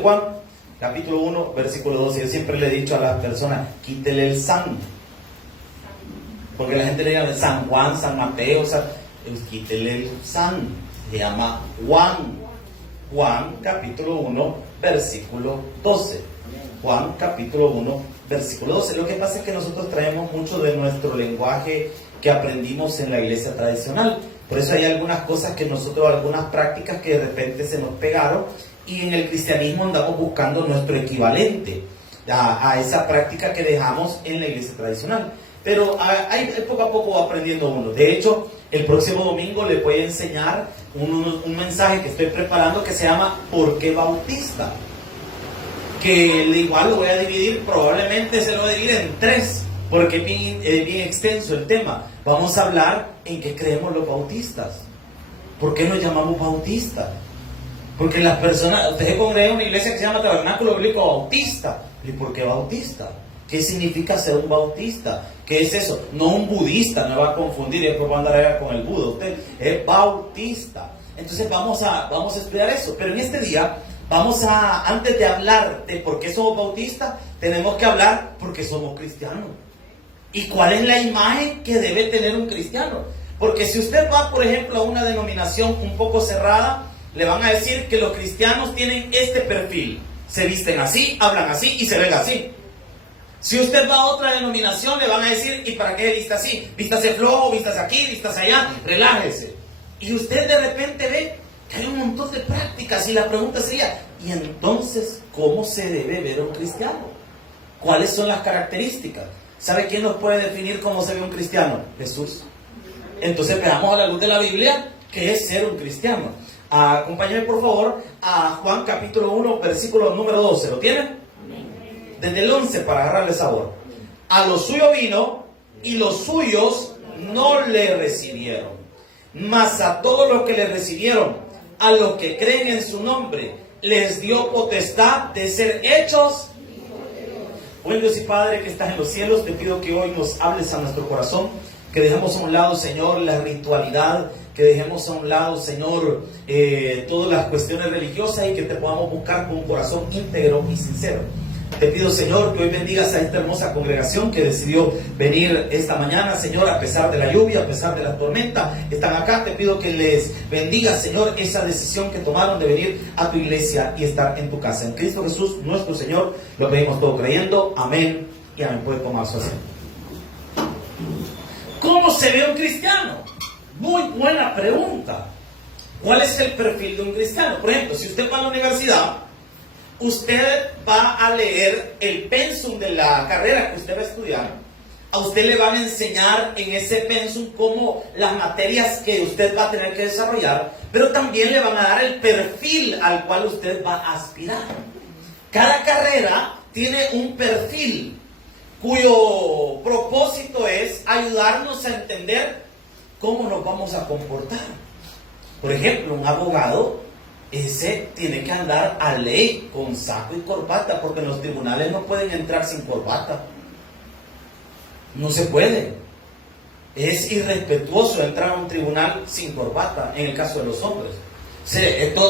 Juan, capítulo 1, versículo 12. Yo siempre le he dicho a las personas, quítele el San. Porque la gente le llama San Juan, San Mateo, quítele el San. Se llama Juan. Juan, capítulo 1, versículo 12. Juan, capítulo 1, versículo 12. Lo que pasa es que nosotros traemos mucho de nuestro lenguaje que aprendimos en la iglesia tradicional. Por eso hay algunas cosas que nosotros, algunas prácticas que de repente se nos pegaron, y en el cristianismo andamos buscando nuestro equivalente a esa práctica que dejamos en la iglesia tradicional. Pero poco a poco va aprendiendo uno. De hecho, el próximo domingo les voy a enseñar un mensaje que estoy preparando que se llama ¿Por qué Bautista? Que igual lo voy a dividir, probablemente se lo voy a dividir en 3, porque es bien extenso el tema. Vamos a hablar en qué creemos los bautistas. ¿Por qué nos llamamos bautistas? Porque las personas, usted se congrega en una iglesia que se llama Tabernáculo Bíblico Bautista. ¿Y por qué bautista? ¿Qué significa ser un bautista? ¿Qué es eso? No un budista, no va a confundir y después va a andar allá con el Buda. Usted es bautista. Entonces vamos a estudiar eso. Pero en este día, antes de hablar de por qué somos bautistas, tenemos que hablar por qué somos cristianos. ¿Y cuál es la imagen que debe tener un cristiano? Porque si usted va, por ejemplo, a una denominación un poco cerrada, le van a decir que los cristianos tienen este perfil. Se visten así, hablan así y se ven así. Si usted va a otra denominación, le van a decir, ¿y para qué vista así? Vístase flojo, vístase aquí, vístase allá, relájese. Y usted de repente ve que hay un montón de prácticas y la pregunta sería, ¿y entonces cómo se debe ver un cristiano? ¿Cuáles son las características? ¿Sabe quién nos puede definir cómo se ve un cristiano? Jesús. Entonces veamos a la luz de la Biblia qué es ser un cristiano. Acompáñenme por favor a Juan capítulo 1, versículo número 12. ¿Lo tienen? Desde el 11 para agarrarle sabor. A lo suyo vino y los suyos no le recibieron. Mas a todos los que le recibieron, a los que creen en su nombre, les dio potestad de ser hechos. Buen Dios y Padre que estás en los cielos, te pido que hoy nos hables a nuestro corazón, que dejemos a un lado, Señor, la ritualidad, que dejemos a un lado, Señor, todas las cuestiones religiosas y que te podamos buscar con un corazón íntegro y sincero. Te pido, Señor, que hoy bendigas a esta hermosa congregación que decidió venir esta mañana, Señor, a pesar de la lluvia, a pesar de la tormenta, están acá. Te pido que les bendiga, Señor, esa decisión que tomaron de venir a tu iglesia y estar en tu casa. En Cristo Jesús, nuestro Señor, lo pedimos todo creyendo. Amén y amén. Puede tomar su asiento. ¿Cómo se ve un cristiano? Muy buena pregunta. ¿Cuál es el perfil de un cristiano? Por ejemplo, si usted va a la universidad, usted va a leer el pensum de la carrera que usted va a estudiar. A usted le van a enseñar en ese pensum cómo las materias que usted va a tener que desarrollar, pero también le van a dar el perfil al cual usted va a aspirar. Cada carrera tiene un perfil cuyo propósito es ayudarnos a entender cómo nos vamos a comportar. Por ejemplo, un abogado, ese tiene que andar a ley con saco y corbata, porque en los tribunales no pueden entrar sin corbata. No se puede. Es irrespetuoso entrar a un tribunal sin corbata, en el caso de los hombres.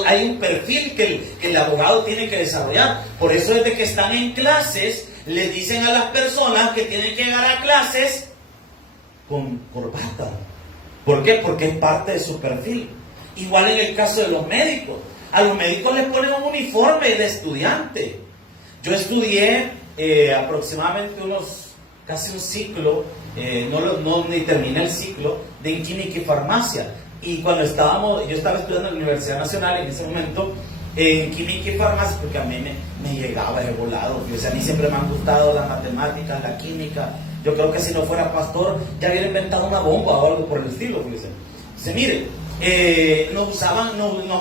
Hay un perfil que el abogado tiene que desarrollar. Por eso desde que están en clases, le dicen a las personas que tienen que llegar a clases con corbata. ¿Por qué? Porque es parte de su perfil. Igual en el caso de los médicos. A los médicos les ponen un uniforme de estudiante. Yo estudié aproximadamente casi un ciclo, ni terminé el ciclo, de química y farmacia. Y cuando yo estaba estudiando en la Universidad Nacional en ese momento, en química y farmacia, porque a mí me llegaba de volado. O sea, a mí siempre me han gustado las matemáticas, la química. Yo creo que si no fuera pastor, ya hubiera inventado una bomba o algo por el estilo. Fíjese. Entonces, mire, nos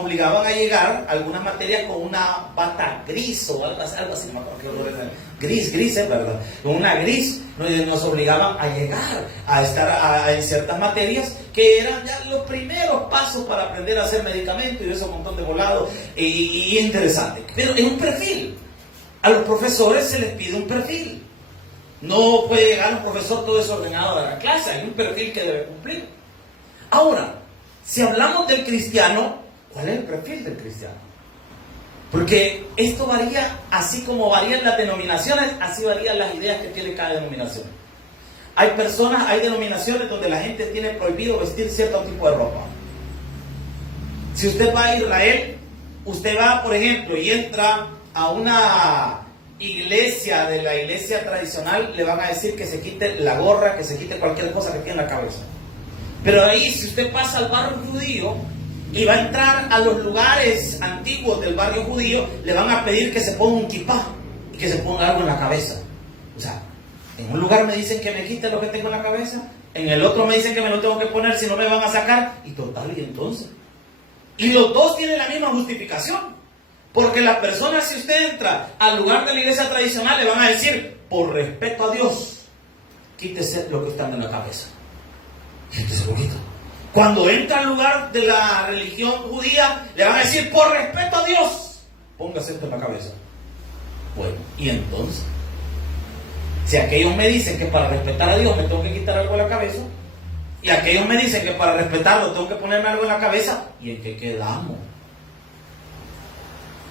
obligaban a llegar a algunas materias con una bata gris o algo así, no me acuerdo qué olor era. Gris, es verdad. Con una gris nos obligaban a llegar a estar en ciertas materias que eran ya los primeros pasos para aprender a hacer medicamentos y ese montón de volados y interesante. Pero es un perfil. A los profesores se les pide un perfil. No puede llegar un profesor todo desordenado a la clase, hay un perfil que debe cumplir. Ahora, si hablamos del cristiano, ¿cuál es el perfil del cristiano? Porque esto varía, así como varían las denominaciones, así varían las ideas que tiene cada denominación. Hay personas, hay denominaciones donde la gente tiene prohibido vestir cierto tipo de ropa. Si usted va a Israel, usted va, por ejemplo, y entra a una iglesia de la iglesia tradicional, le van a decir que se quite la gorra, que se quite cualquier cosa que tiene en la cabeza. Pero ahí, si usted pasa al barrio judío y va a entrar a los lugares antiguos del barrio judío, le van a pedir que se ponga un kipá y que se ponga algo en la cabeza. O sea, en un lugar me dicen que me quite lo que tengo en la cabeza, en el otro me dicen que me lo tengo que poner, si no me van a sacar, y total, y entonces. Y los dos tienen la misma justificación. Porque las personas, si usted entra al lugar de la iglesia tradicional, le van a decir, por respeto a Dios, quítese lo que está en la cabeza. Quítese poquito. Cuando entra al lugar de la religión judía, le van a decir, por respeto a Dios, póngase esto en la cabeza. Bueno, y entonces, si aquellos me dicen que para respetar a Dios me tengo que quitar algo en la cabeza, y aquellos me dicen que para respetarlo tengo que ponerme algo en la cabeza, ¿y en qué quedamos?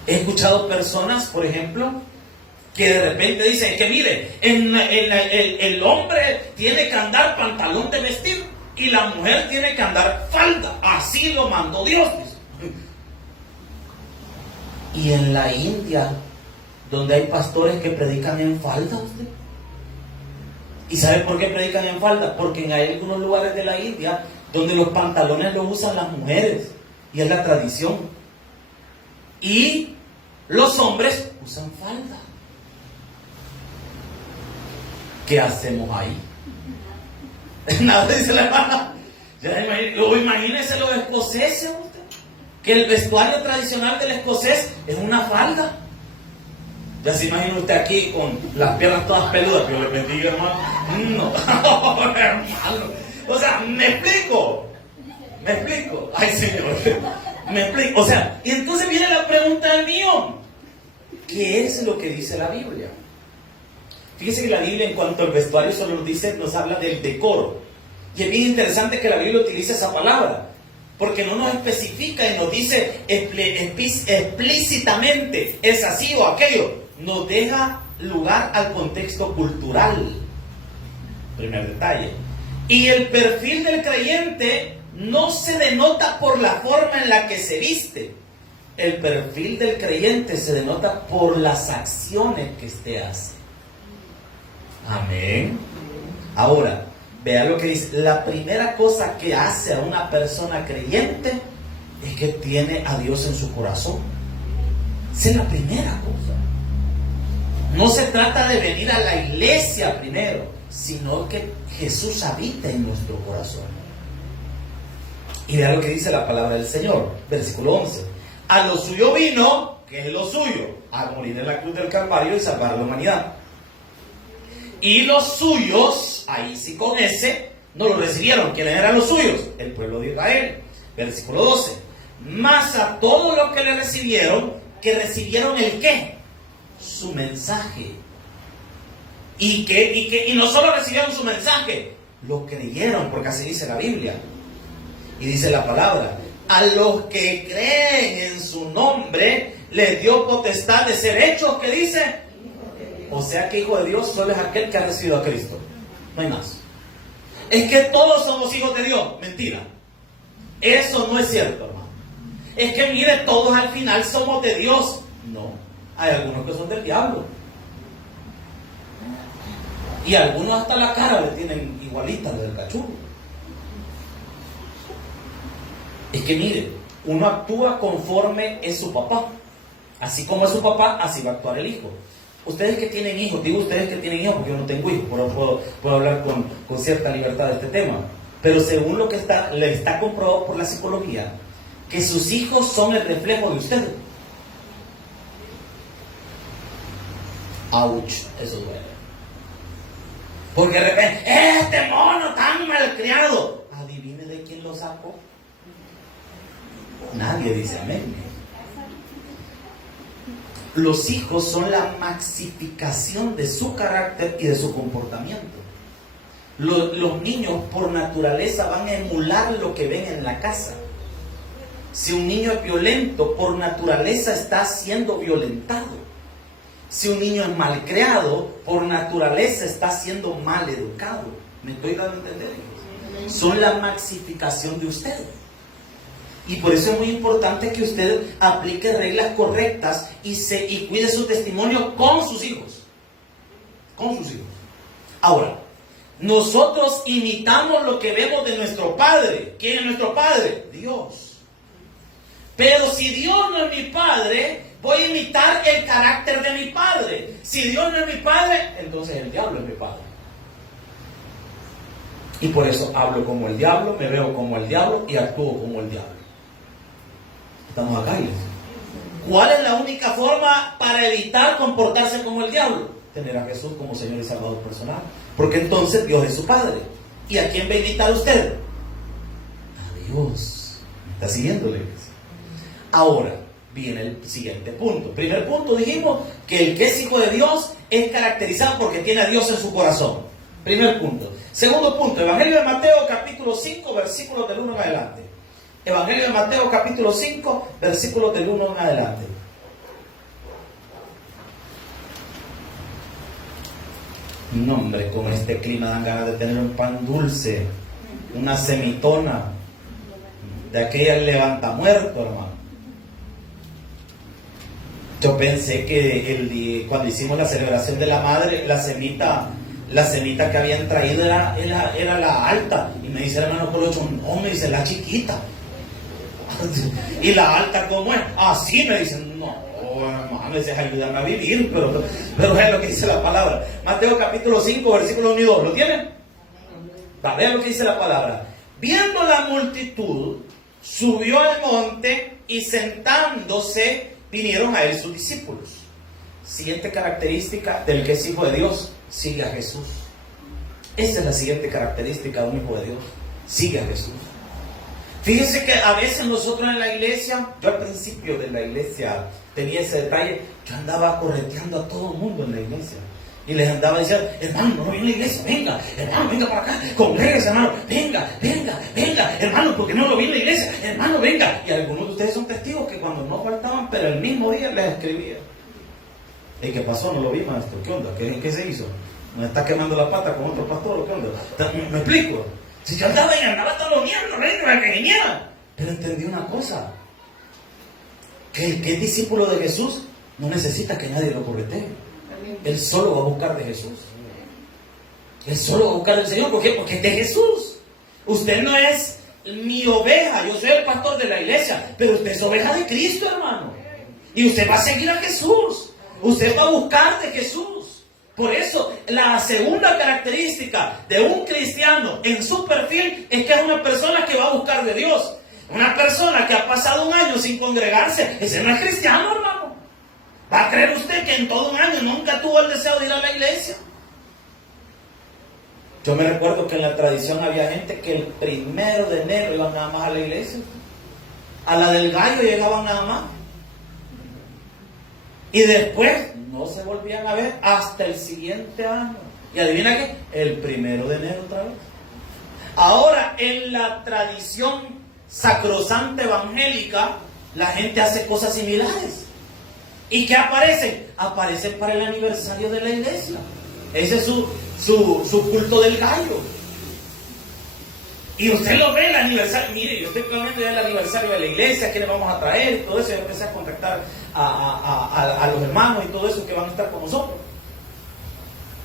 He escuchado personas, por ejemplo, que de repente dicen que mire, el hombre tiene que andar pantalón de vestir y la mujer tiene que andar falda. Así lo mandó Dios. Y en la India, donde hay pastores que predican en falda, ¿usted? ¿Y sabe por qué predican en falda? Porque hay algunos lugares de la India donde los pantalones los usan las mujeres y es la tradición. Y los hombres usan falda. ¿Qué hacemos ahí? Nada, dice la hermana. Imagínense los escoceses, usted, que el vestuario tradicional del escocés es una falda. Ya se imagina usted aquí con las piernas todas peludas, que le bendiga, hermano. No, hermano. O sea, me explico. Ay, Señor. Me explico. O sea, y entonces viene la pregunta del mío. ¿Qué es lo que dice la Biblia? Fíjese que la Biblia, en cuanto al vestuario, solo nos habla del decoro. Y es bien interesante que la Biblia utilice esa palabra, porque no nos especifica y nos dice explícitamente es así o aquello. Nos deja lugar al contexto cultural. Primer detalle. Y el perfil del creyente no se denota por la forma en la que se viste. El perfil del creyente se denota por las acciones que éste hace. Amén. Ahora, vea lo que dice. La primera cosa que hace a una persona creyente es que tiene a Dios en su corazón. Esa es la primera cosa. No se trata de venir a la iglesia primero, sino que Jesús habita en nuestro corazón. Y vea lo que dice la palabra del Señor, versículo 11. A lo suyo vino, que es lo suyo, a morir en la cruz del Calvario y salvar a la humanidad. Y los suyos, ahí sí con ese, no lo recibieron. ¿Quiénes eran los suyos? El pueblo de Israel. Versículo 12. Mas a todos los que le recibieron, que recibieron el ¿qué? Su mensaje. Y no solo recibieron su mensaje, lo creyeron, porque así dice la Biblia. Y dice la palabra, a los que creen en su nombre, les dio potestad de ser hechos, ¿qué dice? O sea que hijo de Dios solo es aquel que ha recibido a Cristo. No hay más. Es que todos somos hijos de Dios. Mentira. Eso no es cierto, hermano. Es que mire, todos al final somos de Dios. No. Hay algunos que son del diablo. Y algunos hasta la cara le tienen igualita del cachorro. Es que mire, uno actúa conforme es su papá. Así como es su papá, así va a actuar el hijo. Ustedes que tienen hijos, digo ustedes que tienen hijos porque yo no tengo hijos, puedo hablar con cierta libertad de este tema. Pero según lo que le está comprobado por la psicología, que sus hijos son el reflejo de ustedes. ¡Auch! Eso duele. Porque de repente, este mono tan malcriado, adivine de quién lo sacó. Nadie dice amén. Los hijos son la maxificación de su carácter y de su comportamiento. Los niños por naturaleza van a emular lo que ven en la casa. Si un niño es violento, por naturaleza está siendo violentado. Si un niño es mal creado, por naturaleza está siendo mal educado. ¿Me estoy dando a entender? Son la maxificación de usted. Y por eso es muy importante que usted aplique reglas correctas y cuide su testimonio con sus hijos. Con sus hijos. Ahora, nosotros imitamos lo que vemos de nuestro Padre. ¿Quién es nuestro Padre? Dios. Pero si Dios no es mi Padre, voy a imitar el carácter de mi Padre. Si Dios no es mi Padre, entonces el diablo es mi Padre. Y por eso hablo como el diablo, me veo como el diablo y actúo como el diablo. Estamos acá, iglesia. ¿Cuál es la única forma para evitar comportarse como el diablo? Tener a Jesús como Señor y Salvador personal. Porque entonces Dios es su Padre. ¿Y a quién va a imitar usted? A Dios. ¿Me está siguiendo, la iglesia? Ahora viene el siguiente punto. Primer punto, dijimos que el que es hijo de Dios es caracterizado porque tiene a Dios en su corazón. Primer punto. Segundo punto, Evangelio de Mateo capítulo 5, versículos del 1 en adelante. Evangelio de Mateo capítulo 5, versículos del 1 en adelante. No, hombre, con este clima dan ganas de tener un pan dulce, una semitona, de aquella levanta muerto, hermano. Yo pensé que cuando hicimos la celebración de la madre, la semita que habían traído era la alta. Y me dice el hermano Colocho, no, me dice la chiquita. ¿Y la alta cómo es? Así me dicen, no, hermano, dices, ayúdame a vivir, pero es lo que dice la palabra. Mateo capítulo 5, versículos 1 y 2, ¿lo tienen? Vean lo que dice la palabra. Viendo la multitud, subió al monte y sentándose, vinieron a él sus discípulos. Siguiente característica del que es hijo de Dios, sigue a Jesús. Esa es la siguiente característica de un hijo de Dios, sigue a Jesús. Fíjense que a veces nosotros en la iglesia, yo al principio de la iglesia tenía ese detalle, yo andaba correteando a todo el mundo en la iglesia. Y les andaba diciendo, hermano, no viene a la iglesia, venga, hermano, venga para acá, congréguese, hermano, venga, hermano, porque no lo vi en la iglesia, hermano, venga. Y algunos de ustedes son testigos que cuando no faltaban, pero el mismo día les escribía. ¿Y qué pasó? No lo vi, maestro, ¿qué onda? ¿Qué se hizo? ¿Me está quemando la pata con otro pastor o qué onda? ¿Me explico? Si yo andaba taloneando, venga, que viniera. Pero entendí una cosa, que el que es discípulo de Jesús no necesita que nadie lo corretee. Él solo va a buscar de Jesús. Él solo va a buscar del Señor. ¿Por qué? Porque es de Jesús. Usted no es mi oveja. Yo soy el pastor de la iglesia. Pero usted es oveja de Cristo, hermano. Y usted va a seguir a Jesús. Usted va a buscar de Jesús. Por eso, la segunda característica de un cristiano en su perfil es que es una persona que va a buscar de Dios. Una persona que ha pasado un año sin congregarse, ese no es cristiano, hermano. ¿Va a creer usted que en todo un año nunca tuvo el deseo de ir a la iglesia? Yo me recuerdo que en la tradición había gente que el 1 de enero iban nada más a la iglesia. A la del gallo llegaban nada más. Y después no se volvían a ver hasta el siguiente año. ¿Y adivina qué? El 1 de enero otra vez. Ahora, en la tradición sacrosanta evangélica, la gente hace cosas similares. ¿Y qué aparecen? Aparecen para el aniversario de la iglesia. Ese es su culto del gallo. Y usted lo ve el aniversario. Mire, yo estoy planeando ya el aniversario de la iglesia, ¿qué le vamos a traer? Y todo eso. Yo empecé a contactar a los hermanos y todo eso que van a estar con nosotros.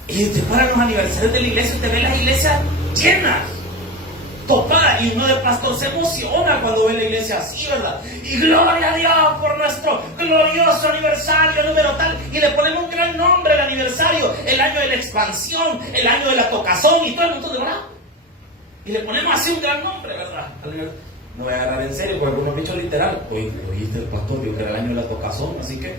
Y usted para los aniversarios de la iglesia, usted ve las iglesias llenas, topada, y uno de pastor se emociona cuando ve la iglesia así, ¿verdad? Y gloria a Dios por nuestro glorioso aniversario número tal. Y le ponemos un gran nombre al aniversario, el año de la expansión, el año de la tocazón y todo el mundo de verdad. Y le ponemos así un gran nombre, ¿verdad? No voy a agarrar en serio, porque algunos bichos literal. Oye, lo oíste el pastor, dijo que era el año de la tocazón, así que.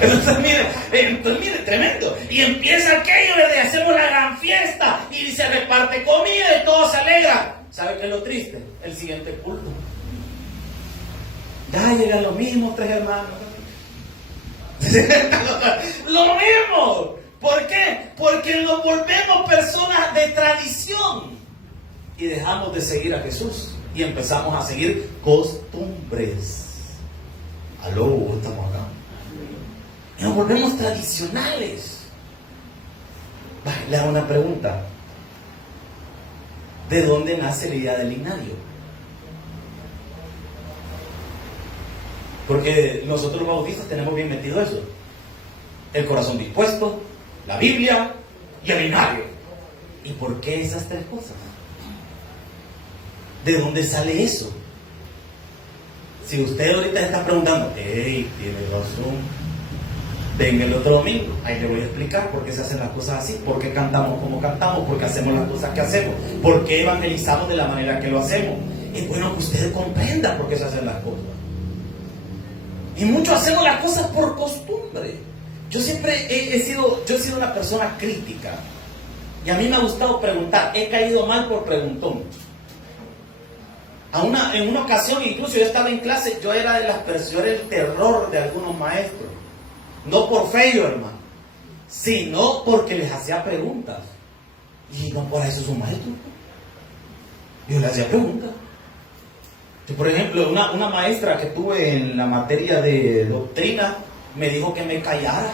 Entonces, mire, tremendo. Y empieza aquello de hacemos la gran fiesta y se reparte comida y todos se alegran. ¿Sabe qué es lo triste? El siguiente culto. Ya llegan los mismos 3 hermanos. Lo mismo. ¿Por qué? Porque nos volvemos personas de tradición y dejamos de seguir a Jesús. y empezamos a seguir costumbres. Aló, estamos acá. Y nos volvemos tradicionales. Le hago una pregunta. ¿De dónde nace la idea del linario? Porque nosotros los bautistas tenemos bien metido eso. El corazón dispuesto, la Biblia y el linario. ¿Y por qué esas tres cosas? ¿De dónde sale eso? Si usted ahorita está preguntando, hey, tiene razón, venga el otro domingo, ahí le voy a explicar por qué se hacen las cosas así, por qué cantamos como cantamos, por qué hacemos las cosas que hacemos, por qué evangelizamos de la manera que lo hacemos. Es bueno que usted comprenda por qué se hacen las cosas. Y muchos hacemos las cosas por costumbre. Yo siempre he sido una persona crítica. Y a mí me ha gustado preguntar. He caído mal por preguntón. En una ocasión, incluso yo estaba en clase, yo era el terror de algunos maestros. No por feo, hermano, sino porque les hacía preguntas. Y no por eso es un maestro. Yo les hacía preguntas. Por ejemplo, una maestra que tuve en la materia de doctrina me dijo que me callara.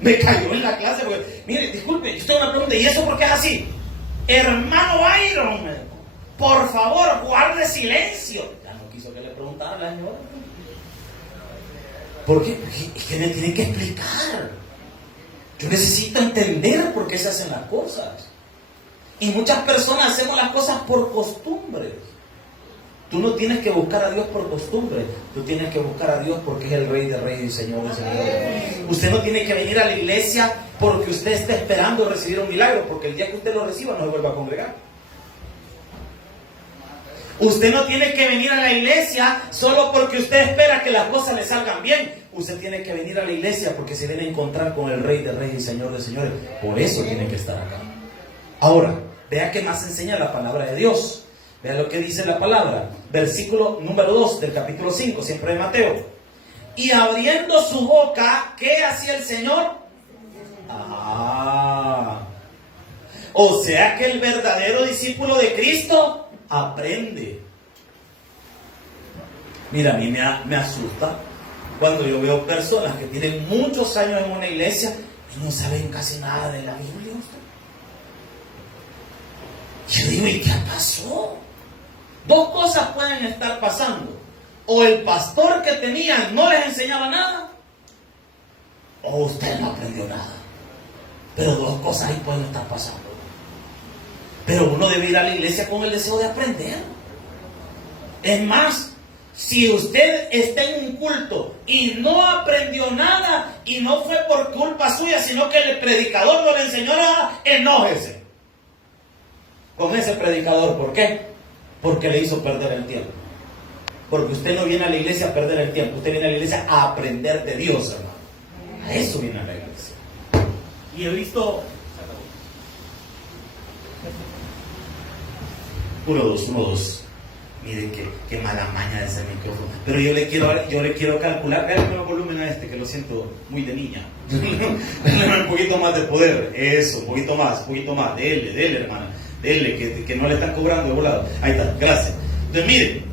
Me cayó en la clase porque, mire, disculpe, yo tengo una pregunta, ¿y eso por qué es así? Hermano Byron, por favor, guarde silencio. Ya no quiso que le preguntara a la señora. ¿Por qué? Es que me tiene que explicar. Yo necesito entender por qué se hacen las cosas. Y muchas personas hacemos las cosas por costumbre. Tú no tienes que buscar a Dios por costumbre. Tú tienes que buscar a Dios porque es el Rey de Reyes y Señor de Señores. Usted no tiene que venir a la iglesia porque usted está esperando recibir un milagro, porque el día que usted lo reciba no se vuelva a congregar. Usted no tiene que venir a la iglesia solo porque usted espera que las cosas le salgan bien. Usted tiene que venir a la iglesia porque se viene a encontrar con el Rey de Reyes y Señor de Señores. Por eso tiene que estar acá. Ahora, vea qué más enseña la palabra de Dios. Vea lo que dice la palabra. Versículo número 2 del capítulo 5, siempre de Mateo. Y abriendo su boca, ¿qué hacía el Señor? O sea que el verdadero discípulo de Cristo aprende. Mira, a mí me asusta cuando yo veo personas que tienen muchos años en una iglesia y no saben casi nada de la Biblia. Yo digo, ¿y qué pasó? Dos cosas pueden estar pasando. O el pastor que tenían no les enseñaba nada, o usted no aprendió nada. Pero dos cosas ahí pueden estar pasando. Pero uno debe ir a la iglesia con el deseo de aprender. Es más, si usted está en un culto y no aprendió nada, y no fue por culpa suya, sino que el predicador no le enseñó nada, enójese con ese predicador. ¿Por qué? Porque le hizo perder el tiempo. Porque usted no viene a la iglesia a perder el tiempo. Usted viene a la iglesia a aprender de Dios, hermano. A eso viene a la iglesia. Y he visto... 1, 2. Mire qué mala maña de ese micrófono. Pero yo le quiero calcular. Vean el volumen a este, que lo siento muy de niña. Un poquito más de poder. Eso, un poquito más. Dele, hermana. Dele, que no le están cobrando de volado. Ahí está, gracias. Entonces, miren,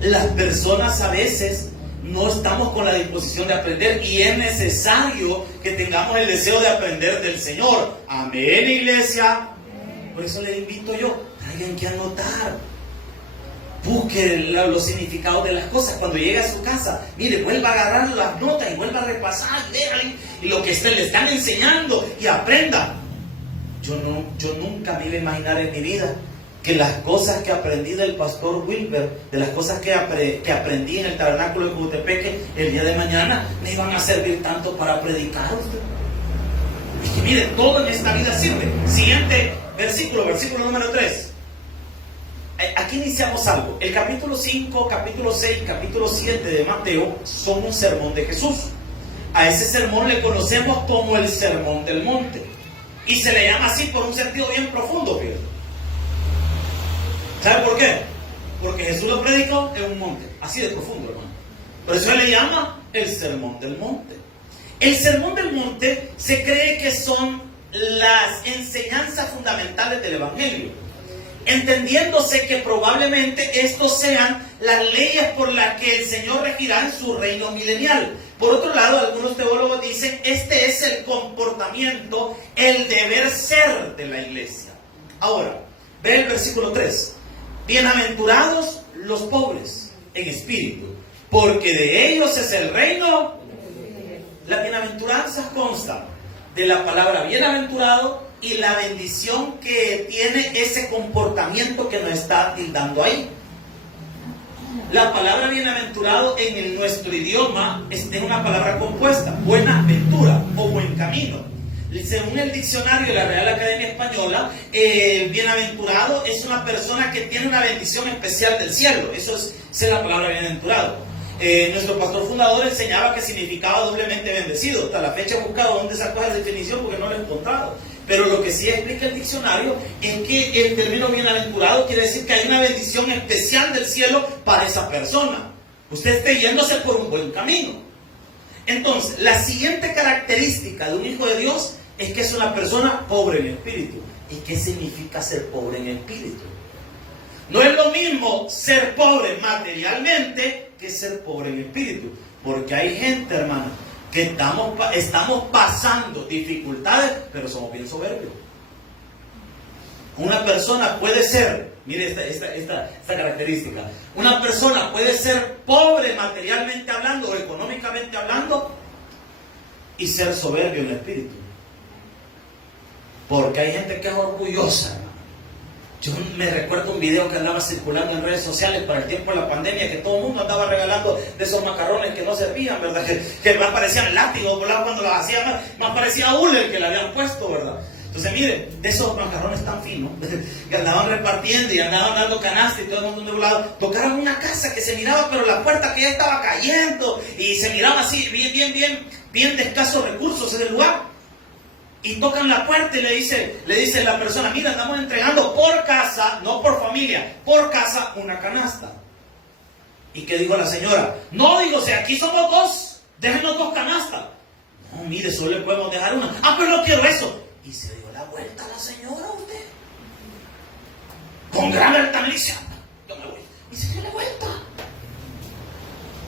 las personas a veces no estamos con la disposición de aprender, y es necesario que tengamos el deseo de aprender del Señor. Amén, iglesia. Por eso le invito yo, traigan que anotar. Busque los significados de las cosas. Cuando llegue a su casa, mire, vuelva a agarrar las notas y vuelva a repasar, y lo que le están enseñando, y aprenda. Yo nunca me iba a imaginar en mi vida que las cosas que aprendí del pastor Wilber, de las cosas que aprendí en el tabernáculo de Cojutepeque, el día de mañana me iban a servir tanto para predicar a usted. Es que mire, todo en esta vida sirve. Siguiente versículo número 3. Aquí iniciamos algo. El capítulo 5, capítulo 6, capítulo 7 de Mateo son un sermón de Jesús. A ese sermón le conocemos como el Sermón del Monte. Y se le llama así por un sentido bien profundo, fíjate. ¿Sabe por qué? Porque Jesús lo predicó en un monte, así de profundo, hermano. Por eso se le llama el Sermón del Monte. El Sermón del Monte se cree que son las enseñanzas fundamentales del Evangelio. entendiéndose que probablemente estos sean las leyes por las que el Señor regirá en su reino milenial. Por otro lado, algunos teólogos dicen, este es el comportamiento, el deber ser de la iglesia. Ahora, ve el versículo 3. Bienaventurados los pobres en espíritu, porque de ellos es el reino. La bienaventuranza consta de la palabra bienaventurado y la bendición que tiene ese comportamiento que nos está tildando ahí. La palabra bienaventurado en nuestro idioma es una palabra compuesta, buena ventura o buen camino. Según el diccionario de la Real Academia Española, bienaventurado es una persona que tiene una bendición especial del cielo. Esa es la palabra bienaventurado. Nuestro pastor fundador enseñaba que significaba doblemente bendecido. Hasta la fecha he buscado dónde sacó esa definición porque no lo he encontrado. Pero lo que sí explica el diccionario es que el término bienaventurado quiere decir que hay una bendición especial del cielo para esa persona. Usted esté yéndose por un buen camino. Entonces, la siguiente característica de un hijo de Dios es que es una persona pobre en espíritu. ¿Y qué significa ser pobre en espíritu? No es lo mismo ser pobre materialmente que ser pobre en espíritu. Porque hay gente, hermano, que estamos pasando dificultades, pero somos bien soberbios. Una persona puede ser, mire esta característica, una persona puede ser pobre materialmente hablando o económicamente hablando y ser soberbio en el espíritu. Porque hay gente que es orgullosa, hermano. Yo me recuerdo un video que andaba circulando en redes sociales para el tiempo de la pandemia, que todo el mundo andaba regalando de esos macarrones que no servían, ¿verdad? Que más parecían látigos, ¿verdad? Cuando los hacían, más parecía hule el que le habían puesto, ¿verdad? Entonces, mire, de esos macarrones tan finos, que andaban repartiendo y andaban dando canasta y todo el mundo de un lado, tocaron una casa que se miraba, pero la puerta que ya estaba cayendo, y se miraba así, bien de escasos recursos en el lugar. Y tocan la puerta y le dice la persona, mira, estamos entregando por casa, no por familia, por casa una canasta. ¿Y qué dijo la señora? No, digo, si aquí somos dos, déjenos dos canastas. No, mire, solo le podemos dejar una. Ah, pero no quiero eso. Y se dio la vuelta a la señora, usted. Con gran altanería. Yo me voy. Y se dio la vuelta.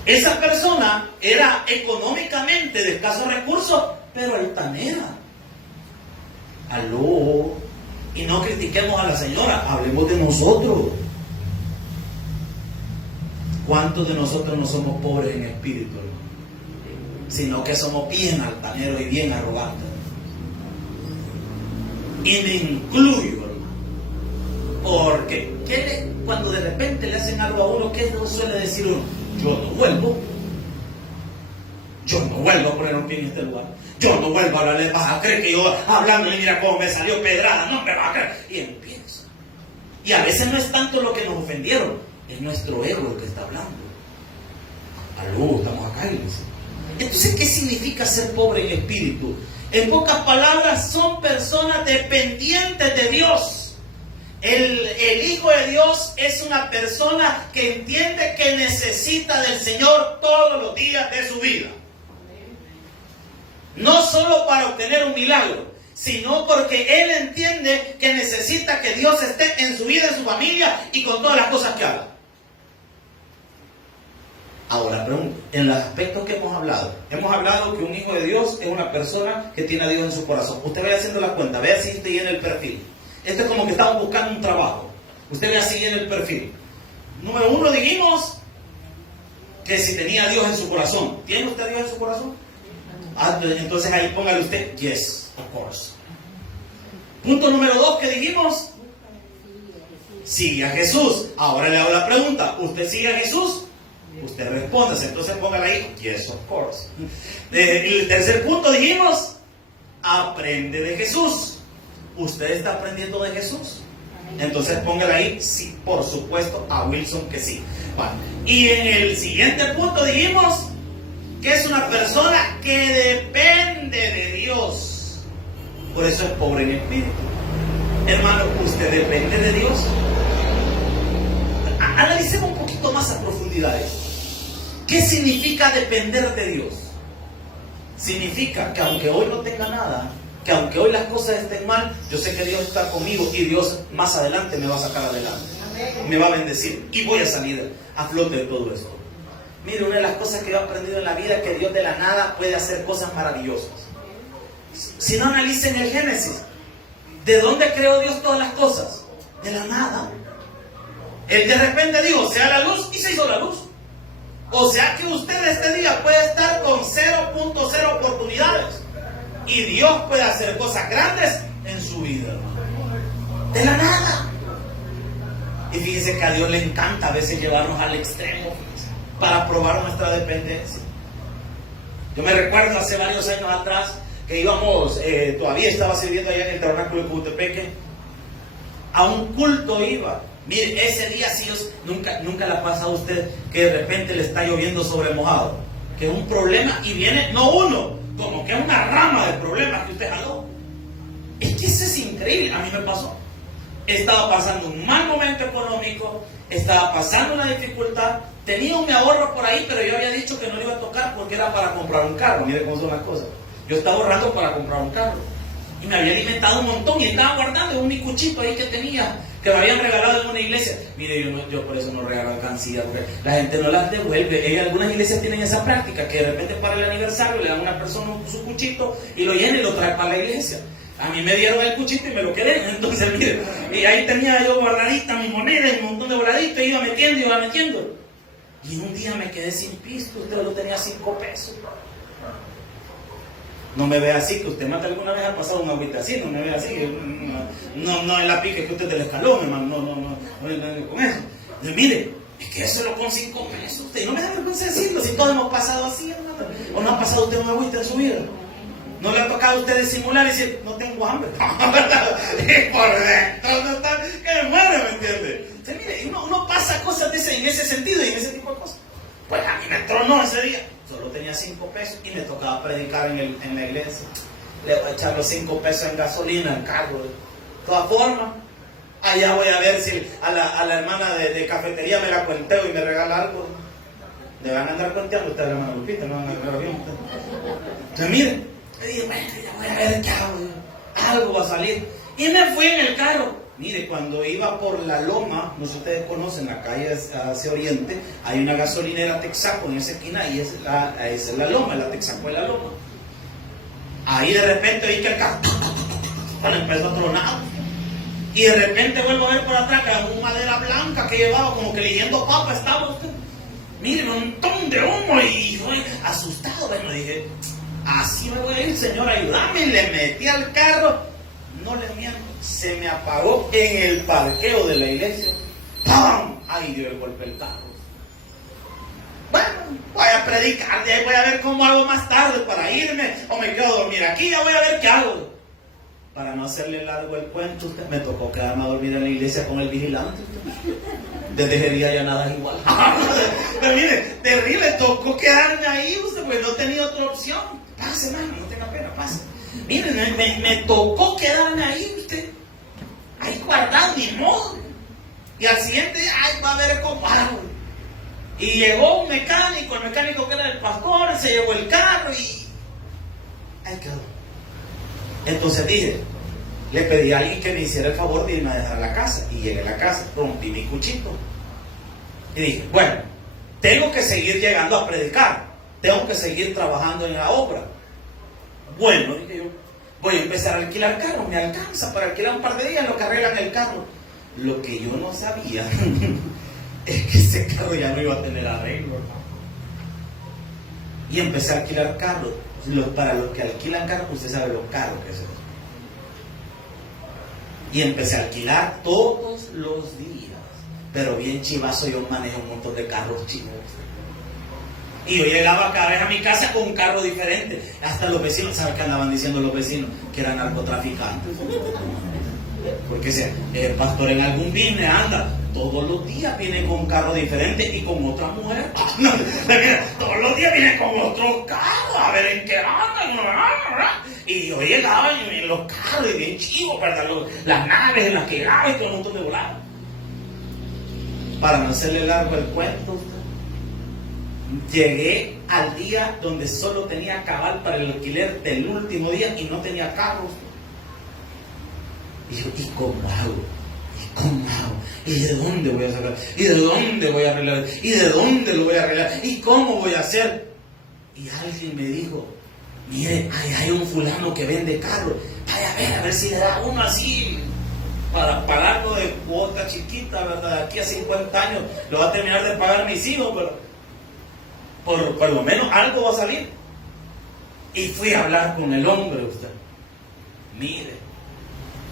Esa persona era económicamente de escasos recursos, pero altanera. Aló. Y no critiquemos a la señora, hablemos de nosotros. ¿Cuántos de nosotros no somos pobres en espíritu, hermano? Sino que somos bien altaneros y bien arrogantes. Y me incluyo, hermano. Porque cuando de repente le hacen algo a uno, ¿qué no suele decir uno? Yo no vuelvo a poner un pie en este lugar. Yo no vuelvo a hablarle, vas a creer que yo hablándole, mira cómo me salió pedrada, no me va a creer. Y empieza. Y a veces no es tanto lo que nos ofendieron, es nuestro ego el que está hablando. Aló, estamos acá, iglesia. Entonces, ¿qué significa ser pobre en espíritu? En pocas palabras, son personas dependientes de Dios. El Hijo de Dios es una persona que entiende que necesita del Señor todos los días de su vida. No solo para obtener un milagro, sino porque él entiende que necesita que Dios esté en su vida, en su familia y con todas las cosas que haga. Ahora, pregunto, en los aspectos que hemos hablado que un hijo de Dios es una persona que tiene a Dios en su corazón. Usted vaya haciendo la cuenta, vea si usted llena el perfil. Esto es como que estamos buscando un trabajo. Usted vea si llena el perfil. Número 1, dijimos que si tenía a Dios en su corazón. ¿Tiene usted a Dios en su corazón? Entonces ahí póngale usted, yes, of course. Punto número 2 que dijimos, sigue a Jesús. Ahora le hago la pregunta, ¿usted sigue a Jesús? Usted responde, entonces póngale ahí, yes, of course. El tercer punto dijimos, aprende de Jesús. ¿Usted está aprendiendo de Jesús? Entonces póngale ahí, sí, por supuesto, a Wilson que sí. Vale. Y en el siguiente punto dijimos que es una persona que depende de Dios. Por eso es pobre en espíritu. Hermano, ¿usted depende de Dios? Analicemos un poquito más a profundidad esto. ¿Qué significa depender de Dios? Significa que aunque hoy no tenga nada, que aunque hoy las cosas estén mal, yo sé que Dios está conmigo y Dios más adelante me va a sacar adelante. Me va a bendecir y voy a salir a flote de todo esto. Mire, una de las cosas que yo he aprendido en la vida es que Dios de la nada puede hacer cosas maravillosas. Si no analicen el Génesis, ¿de dónde creó Dios todas las cosas? De la nada. Él de repente dijo, sea la luz, y se hizo la luz. O sea que usted este día puede estar con 0.0 oportunidades y Dios puede hacer cosas grandes en su vida. De la nada. Y fíjese que a Dios le encanta a veces llevarnos al extremo para probar nuestra dependencia. Yo me recuerdo hace varios años atrás que íbamos, todavía estaba sirviendo allá en el tabernáculo de Cojutepeque, a un culto iba. Mire, ese día sí, nunca le ha pasado a usted que de repente le está lloviendo sobre mojado, que es un problema y viene, no uno, como que una rama de problemas que usted jaló. Es que eso es increíble, a mí me pasó. Estaba pasando un mal momento económico, estaba pasando una dificultad, tenía un ahorro por ahí, pero yo había dicho que no lo iba a tocar porque era para comprar un carro. Mire cómo son las cosas. Yo estaba ahorrando para comprar un carro y me había alimentado un montón y estaba guardando un micuchito ahí que tenía, que me habían regalado en una iglesia. Mire, yo por eso no regalo alcancía, porque la gente no las devuelve. Algunas iglesias tienen esa práctica, que de repente para el aniversario le dan a una persona su cuchito y lo llena y lo trae para la iglesia. A mí me dieron el cuchito y me lo quedé. Entonces, mire, y ahí tenía yo guardadita mi moneda y un montón de voladitos, y iba metiendo. Y un día me quedé sin pisto, usted lo tenía 5 pesos. No me ve así, que usted mata alguna vez ha pasado un agüita así, no me ve así. No en la pique que usted del escalón, hermano, no con eso. Entonces, mire, es que eso lo con 5 pesos. Usted no me da vergüenza decirlo, si todos hemos pasado así, hermano. ¿O no ha pasado usted un agüita en su vida? ¿No le ha tocado a usted disimular y decir, no tengo hambre? Y por dentro no está, que me muere, ¿me entiende? Entonces, mire, uno pasa cosas en ese sentido y en ese tipo de cosas. Pues a mí me tronó ese día. Solo tenía 5 pesos y me tocaba predicar en la iglesia. Le voy a echar los 5 pesos en gasolina al carro. De todas formas, allá voy a ver si a la hermana de cafetería me la cuenteo y me regala algo. Le van a andar cuenteando ustedes, hermana Lupita, no van a agarrar bien ustedes. Entonces, mire, le dije, bueno, ya voy a ver qué hago. Algo va a salir. Y me fui en el carro. Mire, cuando iba por la Loma, no sé si ustedes conocen, la calle hacia Oriente, hay una gasolinera Texaco en esa esquina y esa es la Loma, la Texaco de la Loma. Ahí de repente vi que el carro empezó a tronar. Y de repente vuelvo a ver por atrás que una madera blanca que llevaba como que leyendo papa estaba usted. Mire, un montón de humo y fue asustado. Bueno, dije, así me voy a ir, Señor, ayúdame. Le metí al carro. No le miento, se me apagó en el parqueo de la iglesia. ¡Pam! Ahí dio el golpe el carro. Bueno, voy a predicar, de ahí voy a ver cómo hago más tarde para irme, o me quedo a dormir aquí, ya voy a ver qué hago. Para no hacerle largo el cuento, usted, me tocó quedarme a dormir en la iglesia con el vigilante. Desde ese día ya nada es igual. Pero mire, terrible, tocó quedarme ahí, usted, pues no tenía otra opción. Pase, mano, no tenga pena, pase. Miren, me tocó quedarme ahí, usted. Ahí guardado, ni modo. Y al siguiente día, ay, va a ver cómo hago. Y llegó un mecánico, el mecánico que era el pastor, se llevó el carro y ahí quedó. Entonces dije, le pedí a alguien que me hiciera el favor de irme a dejar a la casa. Y llegué a la casa, rompí mi cuchito. Y dije, bueno, tengo que seguir llegando a predicar. Tengo que seguir trabajando en la obra. Bueno, dije yo, voy a empezar a alquilar carro, me alcanza para alquilar un par de días lo que arreglan el carro. Lo que yo no sabía es que ese carro ya no iba a tener arreglo. Y empecé a alquilar carros. Para los que alquilan carros, usted sabe lo caro que es eso. Y empecé a alquilar todos los días. Pero bien chivazo, yo manejo un montón de carros chivos. Y yo llegaba cada vez a mi casa con un carro diferente. Hasta los vecinos, ¿saben qué andaban diciendo los vecinos? Que eran narcotraficantes. Porque si el pastor en algún business anda, todos los días viene con un carro diferente y con otra mujer. Todos los días viene con otro carro, a ver en qué anda. Y yo llegaba en los carros, y bien chivos, ¿verdad? Las naves en las que llegaba y todo el montón de volaban. Para no hacerle largo el cuento, Llegué al día donde solo tenía cabal para el alquiler del último día y no tenía carros. Y yo, ¿y cómo hago? ¿Y cómo hago? ¿Y de dónde voy a sacar? ¿Y de dónde voy a arreglar? ¿Y de dónde lo voy a arreglar? ¿Y cómo voy a hacer? Y alguien me dijo, mire, hay un fulano que vende carros. Vaya a ver si le da uno así para pagarlo de cuota chiquita, ¿verdad? De aquí a 50 años lo va a terminar de pagar mis hijos, pero por lo menos algo va a salir. Y fui a hablar con el hombre, usted. Mire,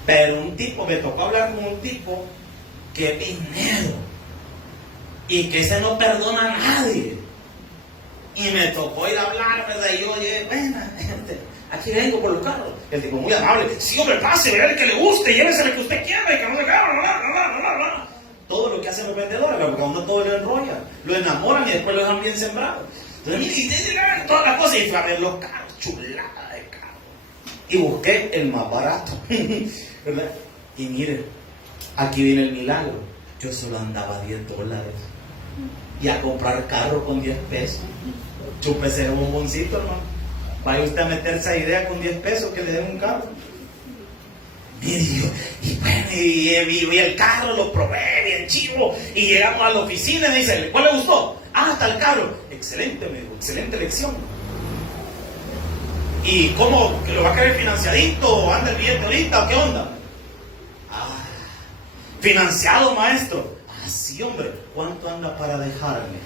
pero me tocó hablar con un tipo que es dinero y que ese no perdona a nadie. Y me tocó ir a hablar, ¿verdad? Y yo, oye, bueno, aquí vengo por los carros. El tipo muy amable, sí, hombre, pase, vea el que le guste, llévese el que usted quiera, y que no se quede, todo lo que hacen los vendedores, porque a uno todo lo enrolla, lo enamoran y después lo dejan bien sembrado. Entonces, mire, y todas las cosas, y fui a ver los carros, chulada de carros. Y busqué el más barato, ¿verdad? Y mire, aquí viene el milagro. Yo solo andaba $10. Y a comprar carro con 10 pesos. Chúpese el bomboncito, hermano. Vaya usted a meterse a idea con 10 pesos que le den un carro. Y el carro lo probé bien chivo. Y llegamos a la oficina y me dice, ¿cuál le gustó? Ah, está el carro. Excelente, me dijo, excelente elección. ¿Y cómo? ¿Lo va a querer financiadito? ¿O anda el billete ahorita? ¿O qué onda? Ah, financiado, maestro. Ah, sí, hombre. ¿Cuánto anda para dejarme?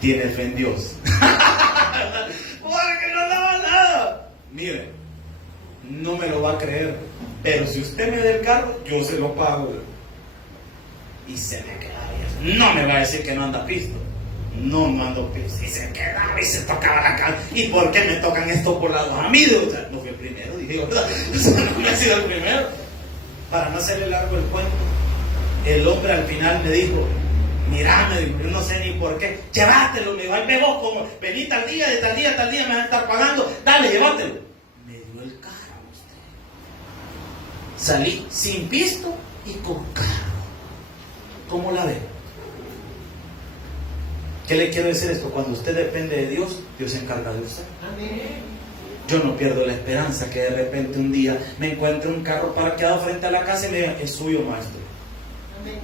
Tiene fe en Dios. Porque no daba nada. Mire, no me lo va a creer, pero si usted me da el carro, yo se lo pago. Y se me queda bien. No me va a decir que no anda pisto. No ando pisto. Y se quedaba y se tocaba la cara. ¿Y por qué me tocan esto por lados a mí? O sea, no fui el primero, dije yo, ¿verdad? No me ha sido el primero. Para no hacerle largo el cuento, el hombre al final me dijo, mirá, me dijo, yo no sé ni por qué, llévatelo, me dijo, ahí ve vos, como vení tal día, de tal día a tal día me van a estar pagando, dale, llévatelo. Me dio el carro usted. Salí sin pisto y con carro. ¿Cómo la ve? ¿Qué le quiero decir esto? Cuando usted depende de Dios, Dios se encarga de usted. Amén. Yo no pierdo la esperanza que de repente un día me encuentre un carro parqueado frente a la casa y me diga, es suyo, maestro. Amén.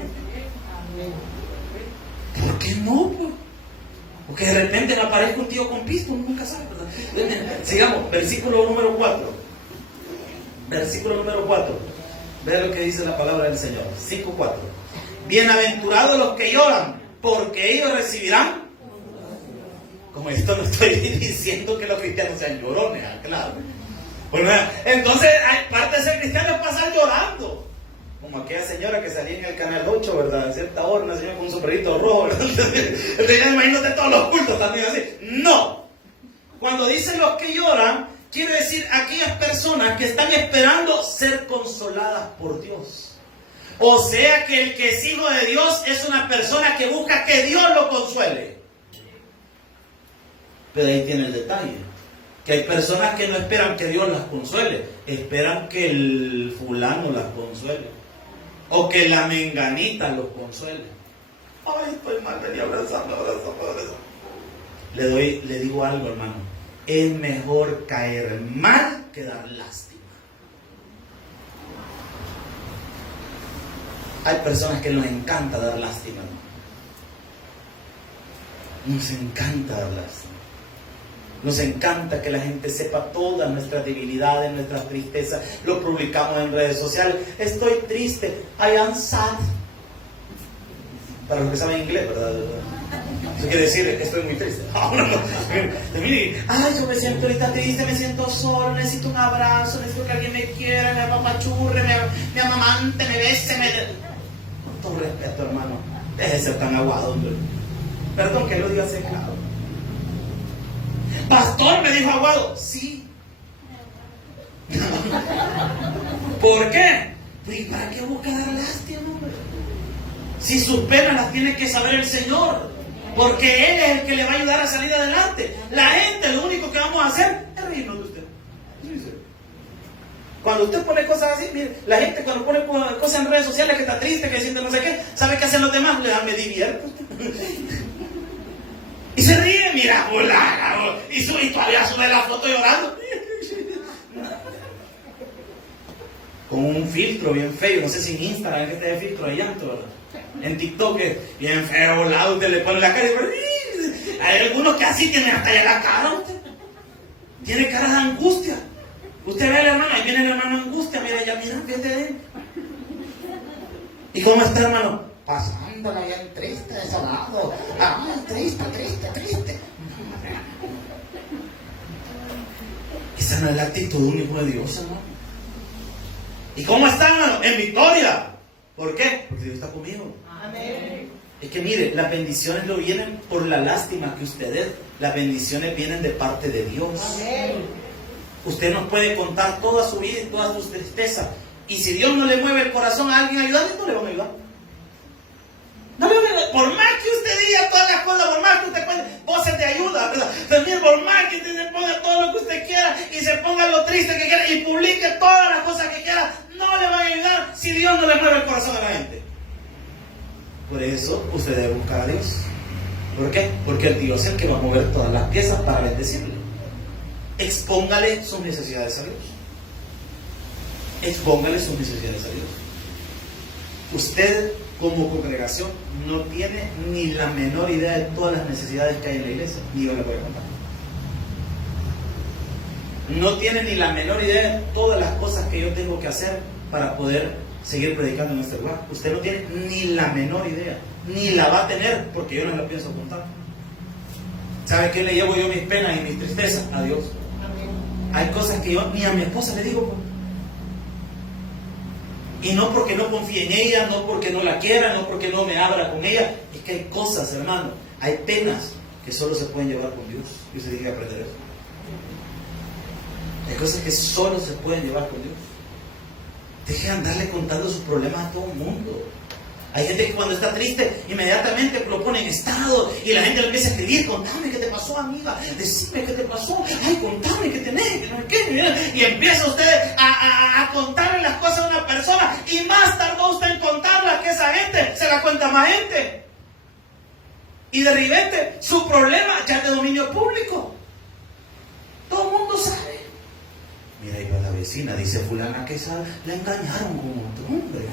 ¿Por qué no? Pues? Porque de repente le aparezca un tío con pisto, uno nunca sabe, ¿verdad? Sigamos, versículo número 4. Versículo número 4. Vea lo que dice la palabra del Señor. 5:4. Bienaventurados los que lloran, porque ellos recibirán. Como esto no estoy diciendo que los cristianos sean llorones, claro. Bueno, entonces hay parte de ser cristiano es pasar llorando. Como aquella señora que salía en el canal 8, ¿verdad? A cierta hora, una señora con un sombrerito rojo, ¿verdad? Entonces ya imagínate todos los cultos también así. No. Cuando dicen los que lloran, quiere decir aquellas personas que están esperando ser consoladas por Dios. O sea que el que es hijo de Dios es una persona que busca que Dios lo consuele. Pero ahí tiene el detalle, que hay personas que no esperan que Dios las consuele, esperan que el fulano las consuele, o que la menganita los consuele. Ay, estoy mal, venía abrazando. Le digo algo, hermano, es mejor caer mal que dar lástima. Hay personas que nos encanta dar lástima, ¿no? Nos encanta dar lástima. Nos encanta que la gente sepa todas nuestras debilidades, nuestras tristezas. Lo publicamos en redes sociales. Estoy triste. I am sad. Para los que saben inglés, ¿verdad? Eso quiere decir que estoy muy triste. Ay, yo me siento ahorita triste, me siento solo, necesito un abrazo, necesito que alguien me quiera, me apapachurre, me amamante, me bese, Con todo respeto, hermano. Deje de ser tan aguado, hombre. Perdón que lo diga secado. Pastor, me dijo aguado. Sí. ¿Por qué? Pues, ¿para qué busca dar lástima, hombre? Si sus penas las tiene que saber el Señor, porque Él es el que le va a ayudar a salir adelante. La gente, lo único que vamos a hacer es reírnos de usted. Cuando cuando usted pone cosas así, mire, la gente cuando pone cosas en redes sociales que está triste, que siente no sé qué, ¿sabe qué hacen los demás? Le dan, me divierto. Y se ríe, mira, hola, y todavía sube la foto llorando. Con un filtro bien feo, no sé si en Instagram que te de filtro de llanto, ¿verdad? En TikTok es bien feo, volado, usted le pone la cara y hay algunos que así tienen hasta allá la cara, usted. Tiene cara de angustia. Usted ve a la hermana, ahí viene el hermano angustia, mira, ya mira, fíjate de él. ¿Y cómo está, hermano? Pasándola bien triste, desolado. Triste. Esa no es la actitud de un hijo de Dios, hermano. ¿Y cómo está, hermano? En victoria. ¿Por qué? Porque Dios está conmigo. Amén. Es que mire, las bendiciones no vienen por la lástima que usted es. Las bendiciones vienen de parte de Dios. Amén. Usted nos puede contar toda su vida y todas sus tristezas. Y si Dios no le mueve el corazón a alguien a ayudarle, no le van a ayudar. No le van a ayudar. Por más que usted diga todas las cosas, por más que usted cuente voces de ayuda, ¿verdad? También por más que usted se ponga todo lo que usted quiera y se ponga lo triste que quiera y publique todas las cosas que quiera, no le van a ayudar si Dios no le mueve el corazón a la gente. Por eso usted debe buscar a Dios. ¿Por qué? Porque el Dios es el que va a mover todas las piezas para bendecirle. Expóngale sus necesidades a Dios. Expóngale sus necesidades a Dios. Usted como congregación no tiene ni la menor idea de todas las necesidades que hay en la iglesia, ni yo le voy a contar. No tiene ni la menor idea de todas las cosas que yo tengo que hacer para poder seguir predicando en este lugar. Usted no tiene ni la menor idea, ni la va a tener, porque yo no la pienso contar. ¿Sabe qué le llevo yo mis penas y mis tristezas? A Dios. Hay cosas que yo ni a mi esposa le digo, pues. Y no porque no confíe en ella, no porque no la quiera, no porque no me abra con ella. Es que hay cosas, hermano, hay penas que solo se pueden llevar con Dios. Y usted tiene que aprender eso. Hay cosas que solo se pueden llevar con Dios. Deje de andarle contando sus problemas a todo el mundo. Hay gente que cuando está triste, inmediatamente lo pone en estado y la gente le empieza a escribir: contame qué te pasó, amiga, decime qué te pasó, ay, contame qué tenés, que no sé qué. Y empieza usted a contarle las cosas a una persona y más tardó usted en contarlas que esa gente se la cuenta a más gente. Y de repente su problema ya es de dominio público. Todo el mundo sabe. Mira, iba la vecina, dice fulana que esa la engañaron con otro hombre.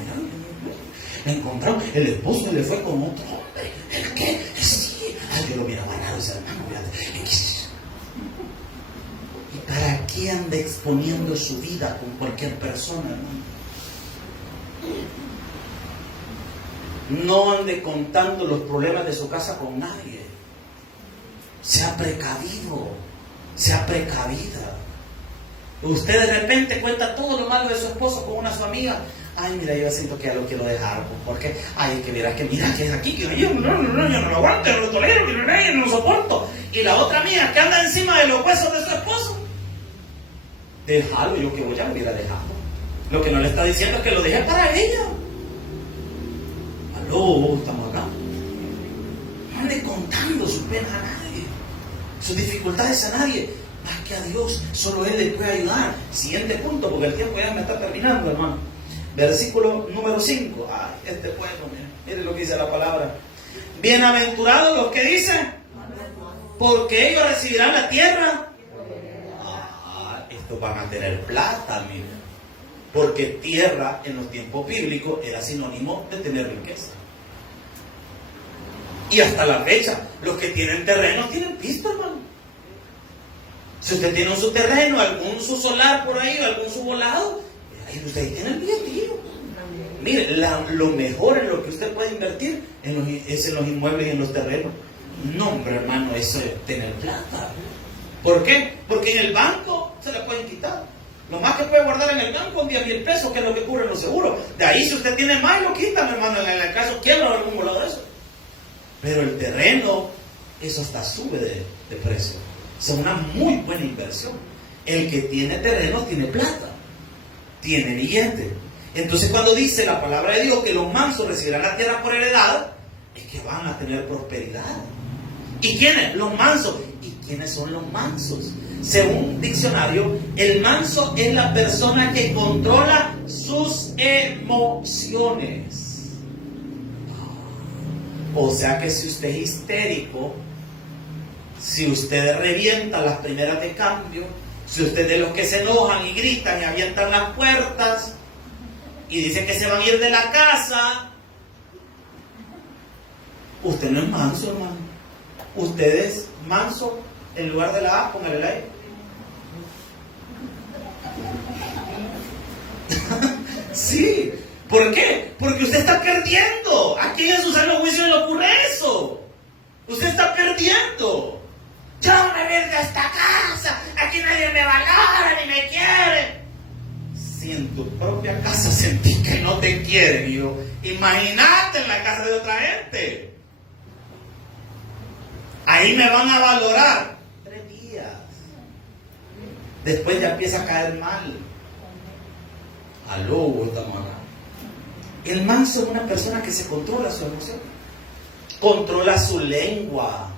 La encontraron, el esposo le fue con otro hombre. ¿El qué? Sí. Ay, yo lo hubiera guardado ese hermano. ¿Y para qué anda exponiendo su vida con cualquier persona, hermano? No ande contando los problemas de su casa con nadie. Sea precavido, sea precavida. Usted de repente cuenta todo lo malo de su esposo con una su amiga. Ay, mira, yo siento que ya lo quiero dejar, porque, ay, que mira, que es aquí, que yo no lo aguanto, no lo tolero, que no lo soporto. Y la otra amiga que anda encima de los huesos de su esposo. Déjalo, yo que voy a hubiera dejado. Lo que no le está diciendo es que lo deje para ella. Aló, estamos acá. No ande contando sus penas a nadie, sus dificultades a nadie, más que a Dios. Solo Él le puede ayudar. Siguiente punto, porque el tiempo ya me está terminando, hermano. Versículo número 5. Ay, este bueno, mire lo que dice la palabra. Bienaventurados los que dicen, porque ellos recibirán la tierra. Estos van a tener plata, mire. Porque tierra en los tiempos bíblicos era sinónimo de tener riqueza. Y hasta la fecha, los que tienen terreno tienen pisto, hermano. Si usted tiene su terreno, algún su solar por ahí, algún su volado, ahí usted tiene el billetillo. Mire, lo mejor en lo que usted puede invertir es en los inmuebles y en los terrenos. No, hombre, hermano, eso es tener plata. ¿Por qué? Porque en el banco se la pueden quitar. Lo más que puede guardar en el banco son 10,000 pesos, que es lo que cubren los seguros. De ahí, si usted tiene más, lo quitan, hermano. En el caso quiebra o algún volador de eso. Pero el terreno, eso hasta sube de precio. Es una muy buena inversión. El que tiene terreno tiene plata, tiene billete. Entonces, cuando dice la palabra de Dios que los mansos recibirán la tierra por heredad, es que van a tener prosperidad. ¿Y quiénes? Los mansos. ¿Y ¿quiénes son los mansos? Según diccionario, el manso es la persona que controla sus emociones. O sea que si usted es histérico, si usted revienta las primeras de cambio, si usted es de los que se enojan y gritan y avientan las puertas y dicen que se van a ir de la casa, usted no es manso, hermano. Usted es manso en lugar de la A, póngale la E. Sí. ¿Por qué? Porque usted está perdiendo. Aquí en su sano juicio le ocurre eso. Usted está perdiendo. Yo me voy de esta casa. Aquí nadie me valora ni me quiere. Si en tu propia casa sentís que no te quieren, hijo, imagínate en la casa de otra gente. Ahí me van a valorar 3 días. Después ya empieza a caer mal. Aló, esta mamá. El manso es una persona que se controla su emoción, controla su lengua.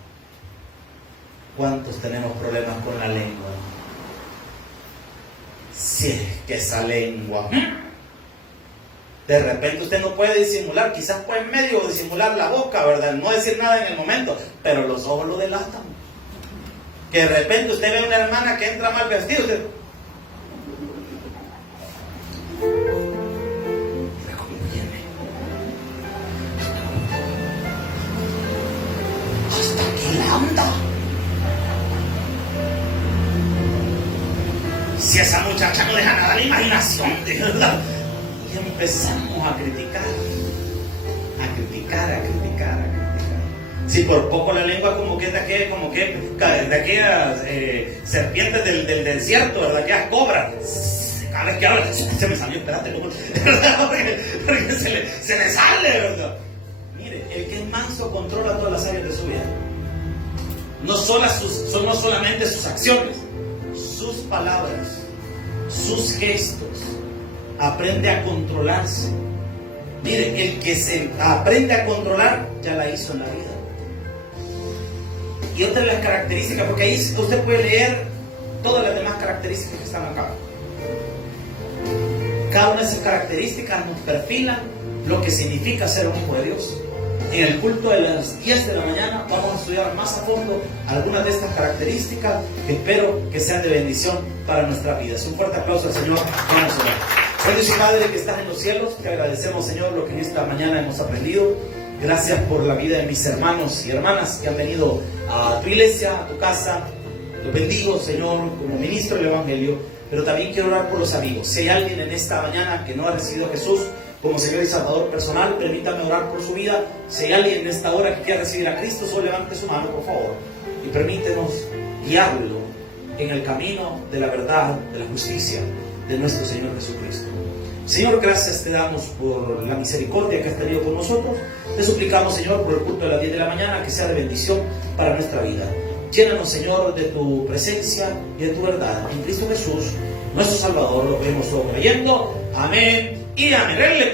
¿Cuántos tenemos problemas con la lengua? Si es que esa lengua, de repente usted no puede disimular, quizás puede medio disimular la boca, ¿verdad? No decir nada en el momento, pero los ojos lo delatan. Que de repente usted ve a una hermana que entra mal vestida, usted... Mira cómo viene. Hasta aquí la anda. Si esa muchacha no deja nada a la imaginación, de verdad. Y empezamos a criticar. Si por poco la lengua como que de aquellas serpientes del desierto, ¿verdad? Aquellas cobras. Cada vez que habla, se me salió, espérate, ¿verdad? Porque se le sale, ¿verdad? Mire, el que es manso controla todas las áreas de su vida. No solamente sus acciones, sus palabras, sus gestos. Aprende a controlarse. Mire, el que se aprende a controlar, ya la hizo en la vida. Y otra de las características, porque ahí usted puede leer todas las demás características que están acá. Cada una de esas características nos perfilan lo que significa ser un hijo de Dios. En el culto de las 10 de la mañana vamos a estudiar más a fondo algunas de estas características que espero que sean de bendición para nuestra vida. Un fuerte aplauso al Señor. Vamos a orar. Dios y Padre que estás en los cielos, te agradecemos, Señor, lo que en esta mañana hemos aprendido. Gracias por la vida de mis hermanos y hermanas que han venido a tu iglesia, a tu casa. Los bendigo, Señor, como ministro del Evangelio, pero también quiero orar por los amigos. Si hay alguien en esta mañana que no ha recibido a Jesús como Señor y Salvador personal, permítame orar por su vida. Si hay alguien en esta hora que quiera recibir a Cristo, solo levante su mano, por favor, y permítenos guiarlo en el camino de la verdad, de la justicia de nuestro Señor Jesucristo. Señor, gracias te damos por la misericordia que has tenido con nosotros. Te suplicamos, Señor, por el culto de las 10 de la mañana, que sea de bendición para nuestra vida. Llénanos, Señor, de tu presencia y de tu verdad. En Cristo Jesús, nuestro Salvador, lo pedimos todo creyendo. Amén y amén.